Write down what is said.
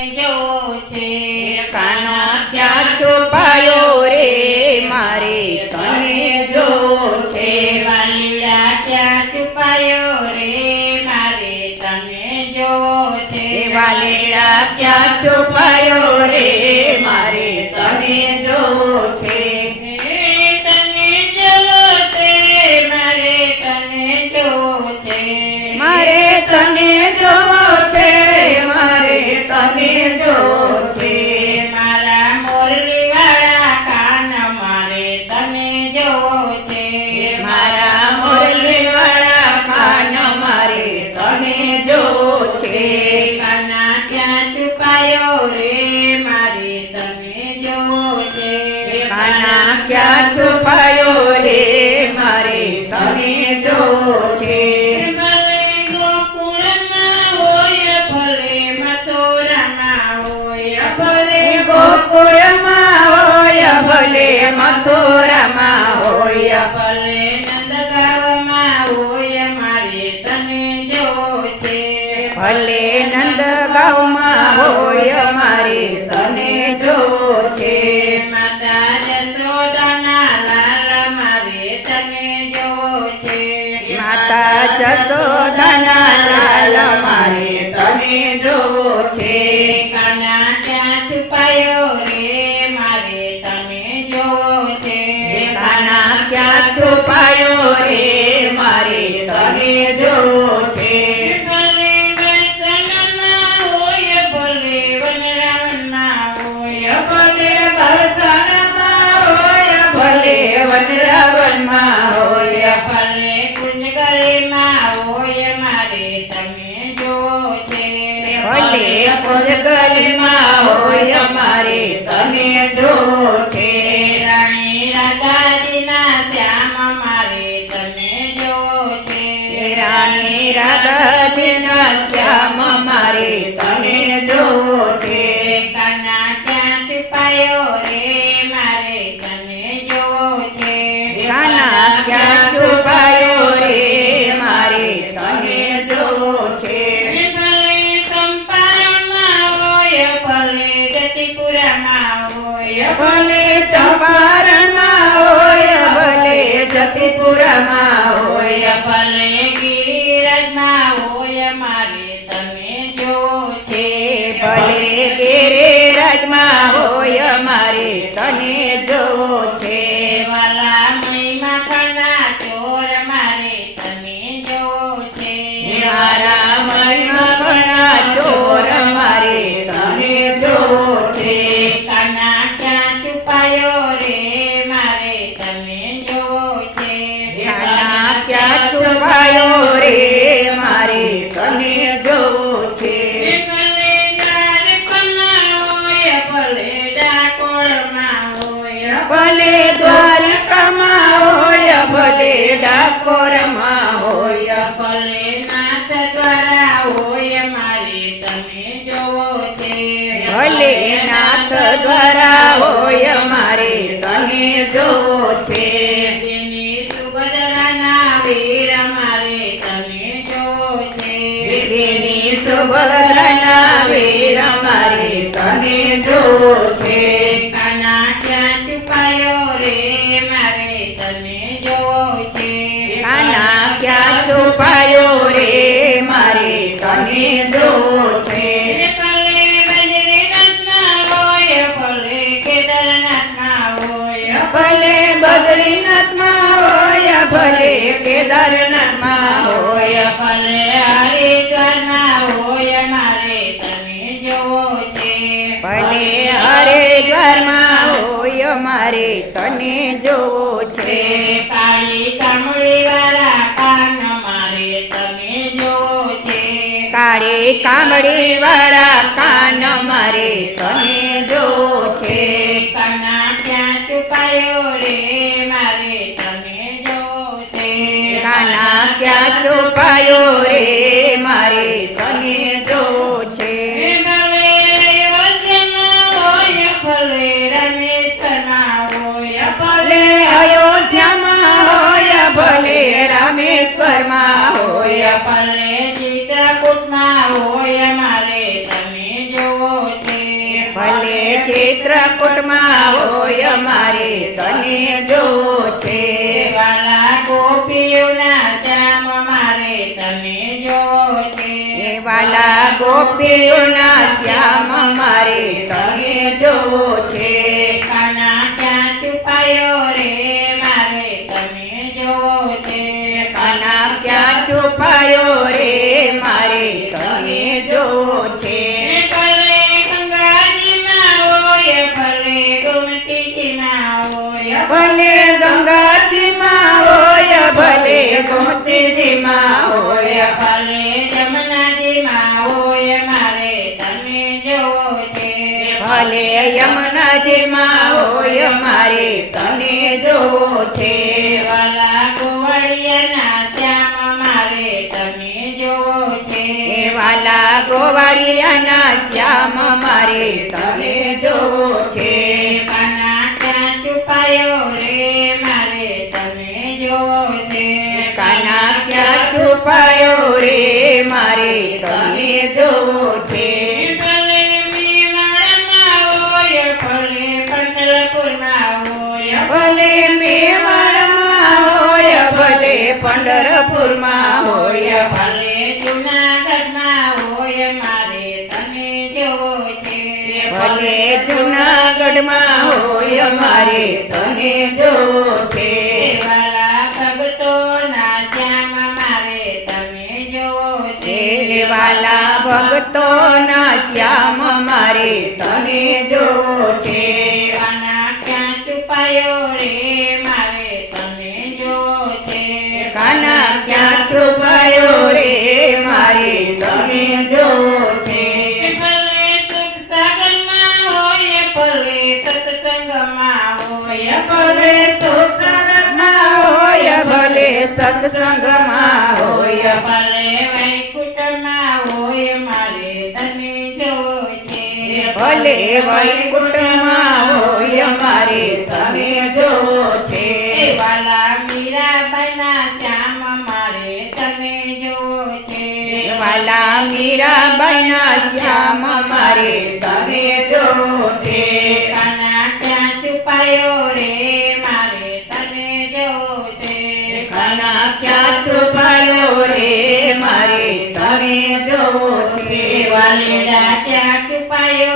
છે કાના ક્યાં છુપાયો રે મારે તને જોવો છે વાલીડા ક્યાં છુપાયો રે મારે તને જોવો છે વાલેડા ક્યાં છુપાયો રે મારે તને જોવો કાના ક્યાં છુપાયો રે મારે તમે જોવો છે. કાના ક્યાં છુપાયો રે મારે તમે જોવો છે. ભલે ગોકુળમાં હોય ભલે મથુરામાં હોય. ભલે નંદગાંવમાં હોય મારે, તને જોવો છે. માતા જશોદાના લાલ, મારે તને જોવો છે. માતા જશોદાના લાલ ભલે વનરાવનમાં હોય ભલે કુંજગલીમાં હોય મારે તમે જોવો છે. ભલે કુંજગલીમાં હોય મારે તને જો છે રાણી રાધાજીના શ્યામ મારે તમે જો છે રાણી રાધાજીના શ્યામ મારે તને જો છે. ભલે ચંપારણમાં હોય ભલે જતીપુરામાં હોય. ભલે ગિરિરાજમાં હોય મારે તમે જો છે. ભલે ગેરેરાજમાં હોય મારે તને જોવો ડાકોરમાં હોય. ભલે નાથ દ્વારા હોય મારે તમે જોવો છે. ભલે નાથ દ્વારા હોય મારે તને જોવો છે. દેવી સુભદ્રાના વીર મારે તમે જોવો છે. દેવીની સુભદ્રના વીર મારે તને જોવો છે. જોવો છે. ભલે બદ્રીનાથમાં હોય ભલે કેદારનાથમાં હોય ભલે હરિદ્વારમાં હોય મારે તને જોવો છે. ભલે હરિદ્વારમાં હોય મારે તને જોવો છે. કાળે કામડી વાળા કાન મારે તને જોવો છે. કાના ક્યાં છુપાયો રે મારે તમે જોવો છે. કાના ક્યાં છુપાયો રે મારે તને જોવો છે. ભલે અયોધ્યામાં હોય ભલે રામેશ્વરમાં હોય. ભલે ચિત્રકૂટમાં હોય અમારે તને જોવો છે. વાલા ગોપીઓના શ્યામ મારે તને જોવો છે. વાલા ગોપીઓના શ્યામ મારે તને જોવો છે. ભલે ગંગાજીમાં હોય, ભલે ગોમતીજીમાં હોય, ભલે જમનાજીમાં હોય, મારે તને જોવો છે. ભલે યમુનાજીમાં હોય, મારે તને જોવો છે. વાલા ગોવળિયાના શ્યામ, મારે તમે જોવો છે. વાલા ગોવાળિયાના શ્યામ, મારે તમે જોવો છે. રે મારે તમે જોવો છે કાના ક્યાં છુપાયો રે મારે તમે જોવો છે. ભલે મેવાડમાં હોય ભલે પંઢરપુરમાં હોય. ભલે મેવાડમાં હોય ભલે પંઢરપુરમાં હોય. ભલે જુનાગઢમાં હોય મારે તને જોવો છે. વાલા ભક્તોના શ્યામ મારે તમે જોવો છે. વાલા ભક્તોના શ્યામ મારે તને જોવો છે. હોય ભલે સુસંગમાં હોય ભલે સત્સંગમાં હોય ભલે વૈકુંઠમાં હોય મારે તને જોવો છે. ભલે વૈકુંઠમાં હોય મારે તને જોવો છે. વાલા મીરાબાઈના શ્યામ મારે તને જોવો છે. વાલા મીરાબાઈના શ્યામ મારે તને જોવો છે. તને છે ક્યાં